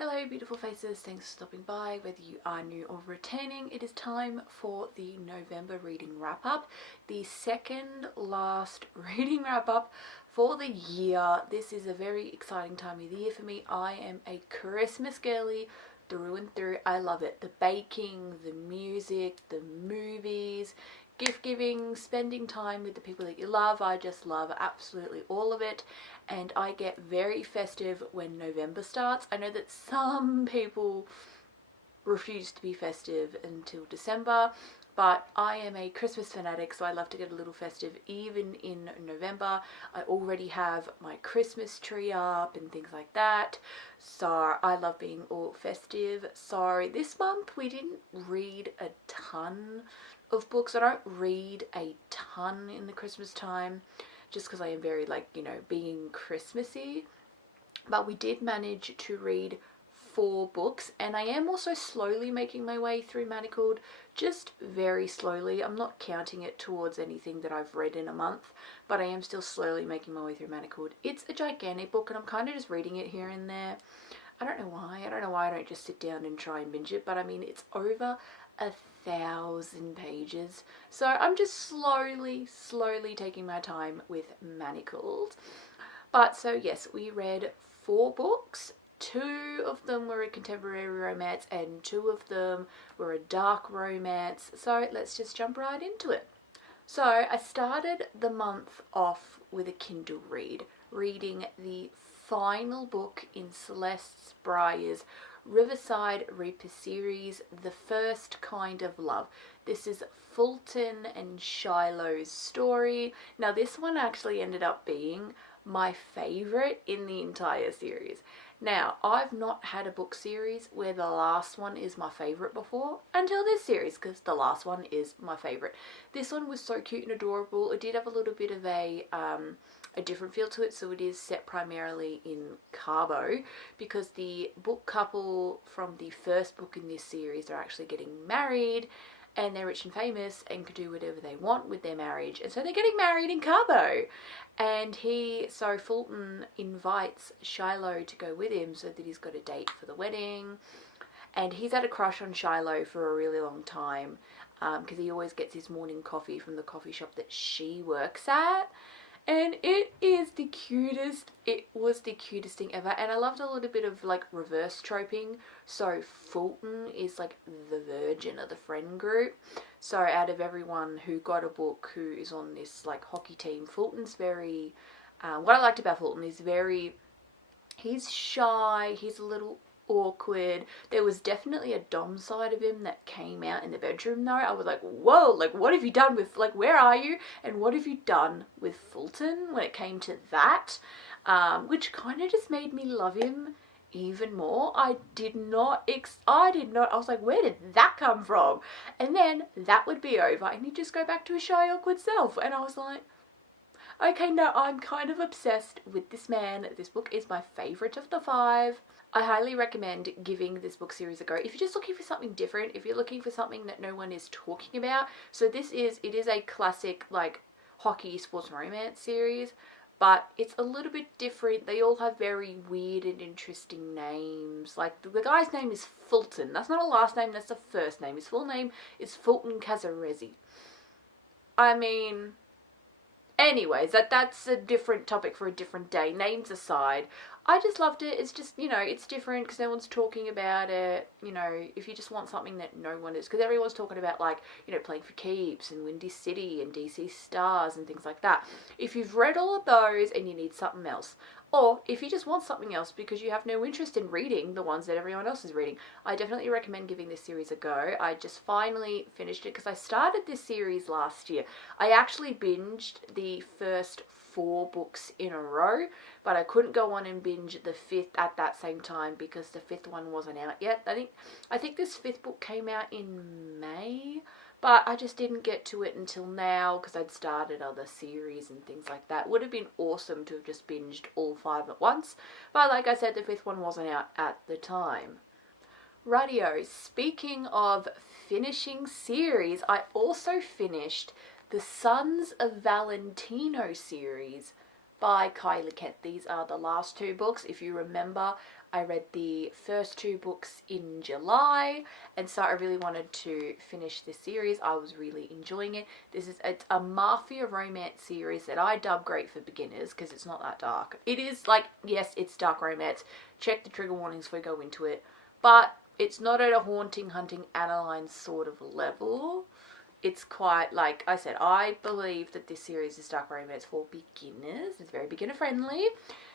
Hello beautiful faces, thanks for stopping by. Whether you are new or returning, it is time for the November reading wrap up, the second last reading wrap up for the year. This is a very exciting time of the year for me. I am a Christmas girly through and through. I love it. The baking, the music, the movies, gift giving, spending time with the people that you love. I just love absolutely all of it, and I get very festive when November starts. I know that some people refuse to be festive until December, but I am a Christmas fanatic, so I love to get a little festive even in November. I already have my Christmas tree up and things like that, so I love being all festive. So this month we didn't read a ton of books. I don't read a ton in the Christmas time just because I am very, being Christmassy, but we did manage to read 4 books, and I am also slowly making my way through Manacled, just very slowly. I'm not counting it towards anything that I've read in a month, but I am still slowly making my way through Manacled. It's a gigantic book and I'm kind of just reading it here and there. I don't know why I don't just sit down and try and binge it, but I mean, it's over 1,000 pages, so I'm just slowly taking my time with Manacled. But so yes, we read 4 books. 2 of them were a contemporary romance and 2 of them were a dark romance, so let's just jump right into it. So I started the month off with a Kindle read, reading the final book in Celeste Breyer's Riverside Reaper series, The First Kind of Love. This is Fulton and Shiloh's story. Now this one actually ended up being my favourite in the entire series. Now, I've not had a book series where the last one is my favourite before until this series, because the last one is my favourite. This one was so cute and adorable. It did have a little bit of a different feel to it, so it is set primarily in Cabo, because the book couple from the first book in this series are actually getting married, and they're rich and famous and can do whatever they want with their marriage, and so they're getting married in Cabo. And so Fulton invites Shiloh to go with him so that he's got a date for the wedding, and he's had a crush on Shiloh for a really long time, because he always gets his morning coffee from the coffee shop that she works at. And it is the cutest, it was the cutest thing ever. And I loved a little bit of reverse troping. So Fulton is the virgin of the friend group. So out of everyone who got a book who is on this hockey team, Fulton's very, what I liked about Fulton is he's shy, he's a little awkward. There was definitely a dom side of him that came out in the bedroom though. I was like, whoa, what have you done with, where are you? And what have you done with Fulton when it came to that? Which kind of just made me love him even more. I was like, where did that come from? And then that would be over and he'd just go back to his shy, awkward self. And I was like, okay, no, I'm kind of obsessed with this man. This book is my favourite of the 5. I highly recommend giving this book series a go if you're just looking for something different, if you're looking for something that no one is talking about. So it is a classic hockey sports romance series, but it's a little bit different. They all have very weird and interesting names. The guy's name is Fulton. That's not a last name, that's a first name. His full name is Fulton Casarezzi. I mean, anyways, that's a different topic for a different day. Names aside, I just loved it. It's just, it's different because no one's talking about it. If you just want something that no one is, because everyone's talking about Playing for Keeps and Windy City and DC Stars and things like that. If you've read all of those and you need something else, or if you just want something else because you have no interest in reading the ones that everyone else is reading, I definitely recommend giving this series a go. I just finally finished it because I started this series last year. I actually binged the first 4 books in a row, but I couldn't go on and binge the 5th at that same time because the 5th one wasn't out yet. I think this 5th book came out in May, but I just didn't get to it until now because I'd started other series and things like that. Would have been awesome to have just binged all 5 at once, but like I said, the 5th one wasn't out at the time. Radio, speaking of finishing series, I also finished the Sons of Valentino series by Kylie Kent. These are the last 2 books. If you remember, I read the first 2 books in July, and so I really wanted to finish this series. I was really enjoying it. It's a mafia romance series that I dub great for beginners because it's not that dark. It is like, yes, it's dark romance. Check the trigger warnings before we go into it, but it's not at a haunting, hunting, Adeline sort of level. It's quite, like I said, I believe that this series is dark romance for beginners. It's very beginner friendly.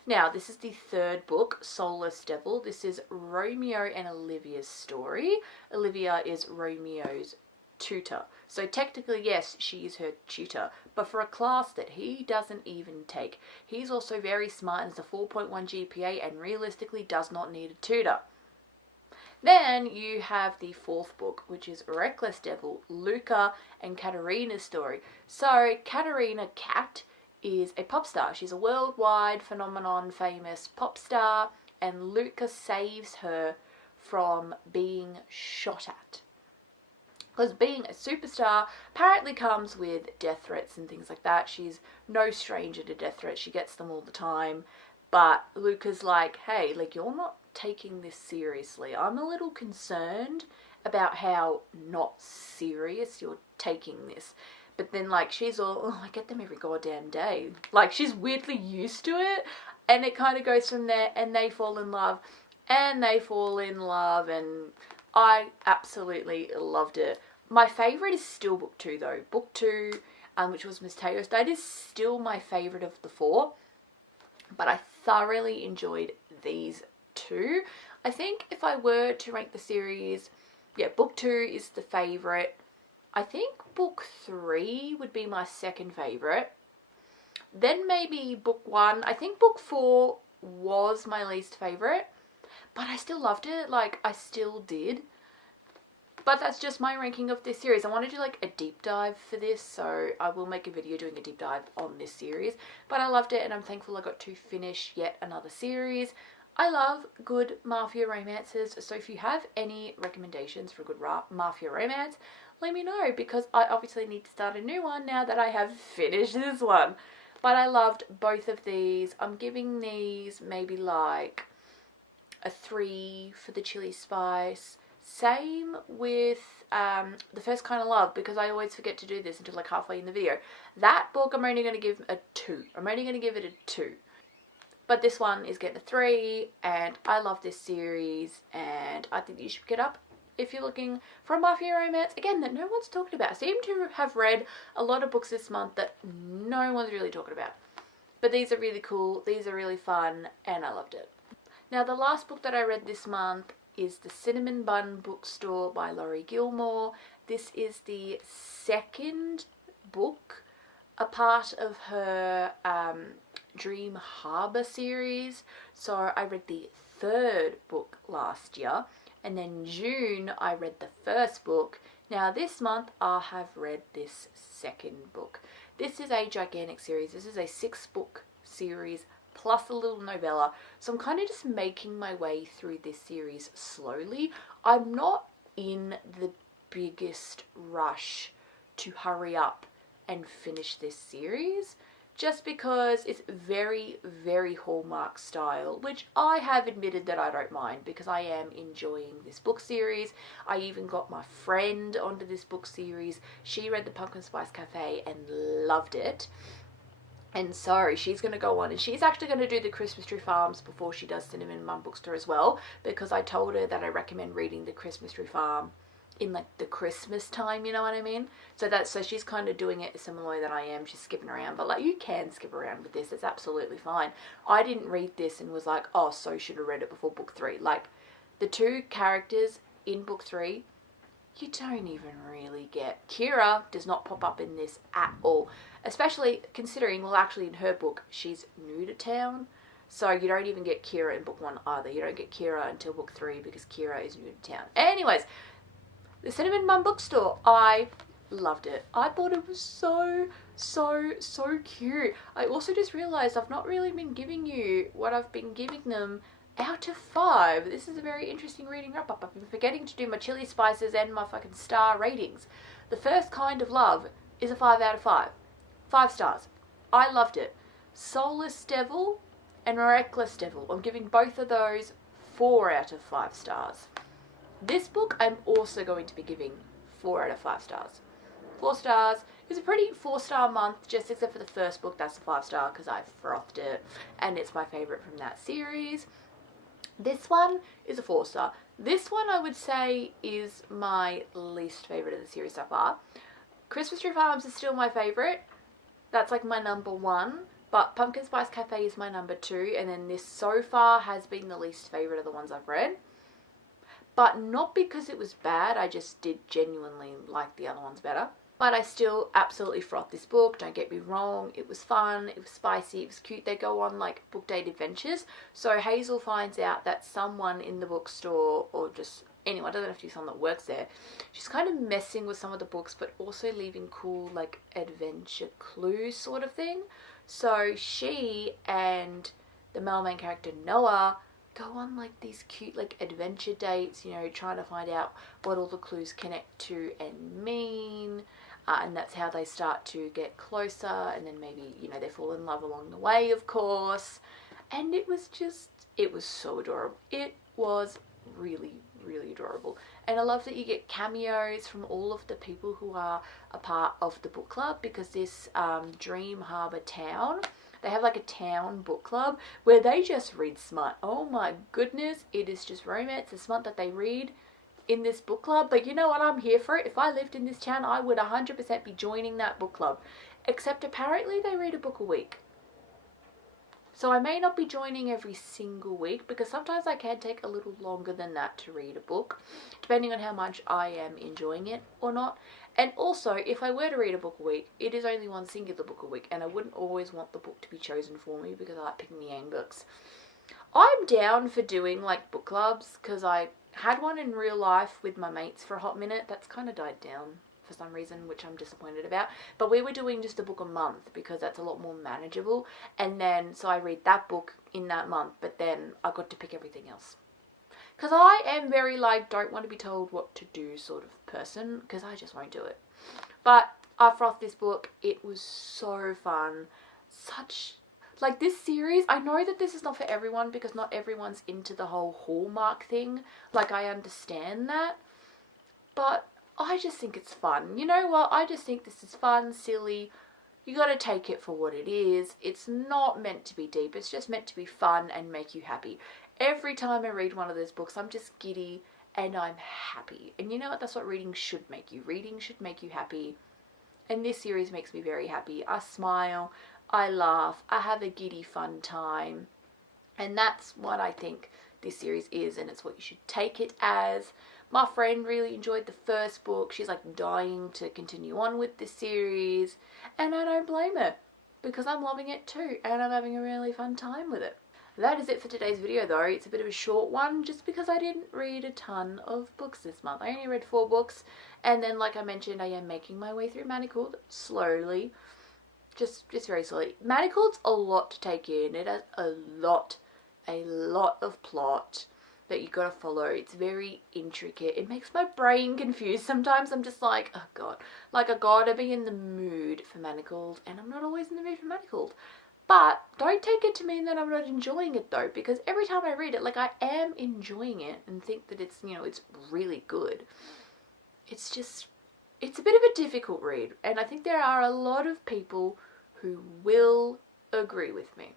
Now, this is the 3rd book, Soulless Devil. This is Romeo and Olivia's story. Olivia is Romeo's tutor. So technically, yes, she is her tutor, but for a class that he doesn't even take. He's also very smart and has a 4.1 GPA and realistically does not need a tutor. Then you have the 4th book, which is Reckless Devil, Luca and Katerina's story. So Katerina Kat is a pop star. She's a worldwide phenomenon, famous pop star, and Luca saves her from being shot at. Because being a superstar apparently comes with death threats and things like that. She's no stranger to death threats. She gets them all the time. But Luca's like, hey, like, you're not taking this seriously. I'm a little concerned about how not serious you're taking this. But then, like, she's all, oh, I get them every goddamn day. Like, she's weirdly used to it. And it kind of goes from there, and they fall in love. And they fall in love, and I absolutely loved it. My favourite is still book 2, though. Book 2, which was Miss Taylor's, that is still my favourite of the 4. But I thoroughly enjoyed these 2. I think if I were to rank the series, yeah, book 2 is the favourite. I think book 3 would be my 2nd favourite. Then maybe book 1. I think book 4 was my least favourite. But I still loved it. Like, I still did. But that's just my ranking of this series. I want to do like a deep dive for this, so I will make a video doing a deep dive on this series. But I loved it, and I'm thankful I got to finish yet another series. I love good mafia romances, so if you have any recommendations for a good mafia romance, let me know, because I obviously need to start a new one now that I have finished this one. But I loved both of these. I'm giving these maybe like a 3 for the chili spice. Same with The First Kind of Love, because I always forget to do this until like halfway in the video. That book I'm only going to give a 2. I'm only going to give it a 2. But this one is getting a 3, and I love this series, and I think you should pick it up if you're looking for a mafia romance, again, that no one's talking about. I seem to have read a lot of books this month that no one's really talking about. But these are really cool, these are really fun, and I loved it. Now, the last book that I read this month is The Cinnamon Bun Bookstore by Laurie Gilmore. This is the 2nd book, a part of her Dream Harbour series. So I read the 3rd book last year, and then June I read the 1st book. Now this month I have read this 2nd book. This is a gigantic series. This is a 6-book series plus a little novella. So I'm kind of just making my way through this series slowly. I'm not in the biggest rush to hurry up and finish this series, just because it's very, very Hallmark style, which I have admitted that I don't mind because I am enjoying this book series. I even got my friend onto this book series. She read The Pumpkin Spice Cafe and loved it. And so she's going to go on, and she's actually going to do the Christmas Tree Farms before she does Cinnamon Bun Bookstore as well, because I told her that I recommend reading the Christmas Tree Farm in like the Christmas time, you know what I mean? So she's kind of doing it a similar way that I am. She's skipping around, but like, you can skip around with this. It's absolutely fine. I didn't read this and was like, oh, so should have read it before book 3. Like, the 2 characters in book 3, you don't even really get. Kira does not pop up in this at all, especially considering, well, actually in her book, she's new to town. So you don't even get Kira in book 1 either. You don't get Kira until book 3 because Kira is new to town. Anyways, The Cinnamon Bun Bookstore, I loved it. I thought it was so cute. I also just realized I've not really been giving you what I've been giving them out of 5. This is a very interesting reading wrap up. I've been forgetting to do my chili spices and my fucking star ratings. The First Kind of Love is a 5 out of 5. 5 stars. I loved it. Soulless Devil and Reckless Devil, I'm giving both of those 4 out of 5 stars. This book I'm also going to be giving 4 out of 5 stars. 4 stars. It's a pretty 4-star month, just except for the first book. That's a 5-star because I frothed it and it's my favourite from that series. This one is a 4-star. This one I would say is my least favourite of the series so far. Christmas Tree Farms is still my favourite. That's like my number 1. But Pumpkin Spice Cafe is my number 2. And then this so far has been the least favourite of the ones I've read. But not because it was bad. I just did genuinely like the other ones better. But I still absolutely frothed this book, don't get me wrong. It was fun, it was spicy, it was cute. They go on like book date adventures. So Hazel finds out that someone in the bookstore, or just anyone, doesn't have to be someone that works there, she's kind of messing with some of the books but also leaving cool like adventure clues sort of thing. So she and the male main character Noah go on like these cute like adventure dates, you know, trying to find out what all the clues connect to and mean. And that's how they start to get closer, and then maybe, you know, they fall in love along the way, of course. And it was so adorable. It was really, really adorable. And I love that you get cameos from all of the people who are a part of the book club, because this Dream Harbour town, they have like a town book club where they just read smut. Oh my goodness, it is just romance and smut that they read in this book club. But you know what, I'm here for it. If I lived in this town, I would 100% be joining that book club. Except apparently they read a book a week. So I may not be joining every single week, because sometimes I can take a little longer than that to read a book, depending on how much I am enjoying it or not. And also, if I were to read a book a week, it is only one singular book a week, and I wouldn't always want the book to be chosen for me because I like picking the own books. I'm down for doing like book clubs, because I had one in real life with my mates for a hot minute. That's kind of died down for some reason, which I'm disappointed about. But we were doing just a book a month because that's a lot more manageable. And then, so I read that book in that month, but then I got to pick everything else. Because I am very like, don't want to be told what to do sort of person, because I just won't do it. But I frothed this book. It was so fun. Like this series, I know that this is not for everyone because not everyone's into the whole Hallmark thing. Like, I understand that. But I just think it's fun. You know what? I just think this is fun, silly. You gotta take it for what it is. It's not meant to be deep. It's just meant to be fun and make you happy. Every time I read one of those books, I'm just giddy and I'm happy. And you know what? That's what reading should make you. Reading should make you happy. And this series makes me very happy. I smile, I laugh, I have a giddy fun time. And that's what I think this series is, and it's what you should take it as. My friend really enjoyed the first book. She's like dying to continue on with this series. And I don't blame her, because I'm loving it too. And I'm having a really fun time with it. That is it for today's video though. It's a bit of a short one just because I didn't read a ton of books this month. I only read 4 books, and then like I mentioned, I am making my way through Manacled slowly. Just very slowly. Manacled's a lot to take in. It has a lot of plot that you gotta follow. It's very intricate. It makes my brain confused. Sometimes I'm just like, oh god. Like, I gotta be in the mood for Manacled, and I'm not always in the mood for Manacled. But don't take it to mean that I'm not enjoying it though, because every time I read it, like, I am enjoying it and think that it's, you know, it's really good. It's just, it's a bit of a difficult read, and I think there are a lot of people who will agree with me.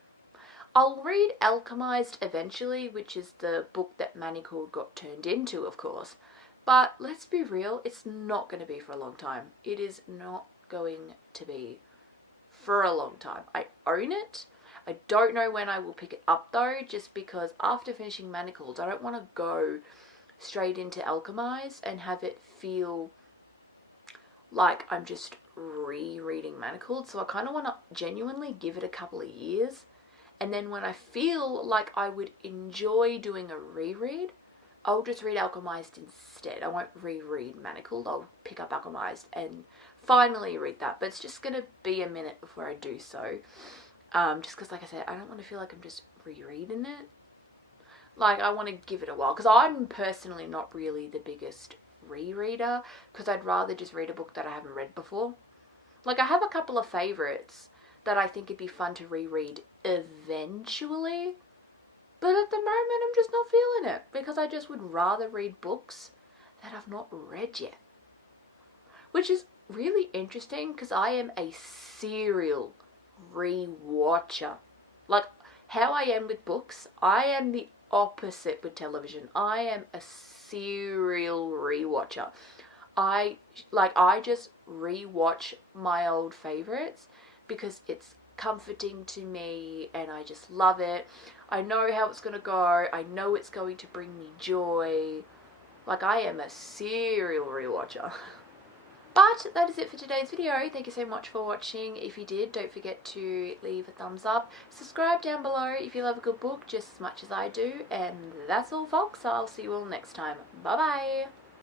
I'll read Alchemized eventually, which is the book that Manacled got turned into, of course. But let's be real, it's not going to be for a long time. It is not going to be for a long time. I own it. I don't know when I will pick it up though, just because after finishing Manacled, I don't want to go straight into Alchemized and have it feel like I'm just rereading Manacled. So I kind of want to genuinely give it a couple of years, and then when I feel like I would enjoy doing a reread, I'll just read Alchemized instead. I won't reread Manacled. I'll pick up Alchemized and finally read that. But it's just going to be a minute before I do so. Just because, like I said, I don't want to feel like I'm just rereading it. Like, I want to give it a while. Because I'm personally not really the biggest rereader, because I'd rather just read a book that I haven't read before. Like, I have a couple of favourites that I think it'd be fun to reread eventually. But at the moment, I'm just not feeling it because I just would rather read books that I've not read yet. Which is really interesting because I am a serial re-watcher. Like how I am with books, I am the opposite with television. I am a serial re-watcher. I just re-watch my old favorites because it's comforting to me and I just love it. I know how it's gonna go. I know it's going to bring me joy. Like I am a serial re-watcher. But that is it for today's video. Thank you so much for watching. If you did, don't forget to leave a thumbs up. Subscribe down below if you love a good book just as much as I do. And that's all, folks. I'll see you all next time. Bye bye.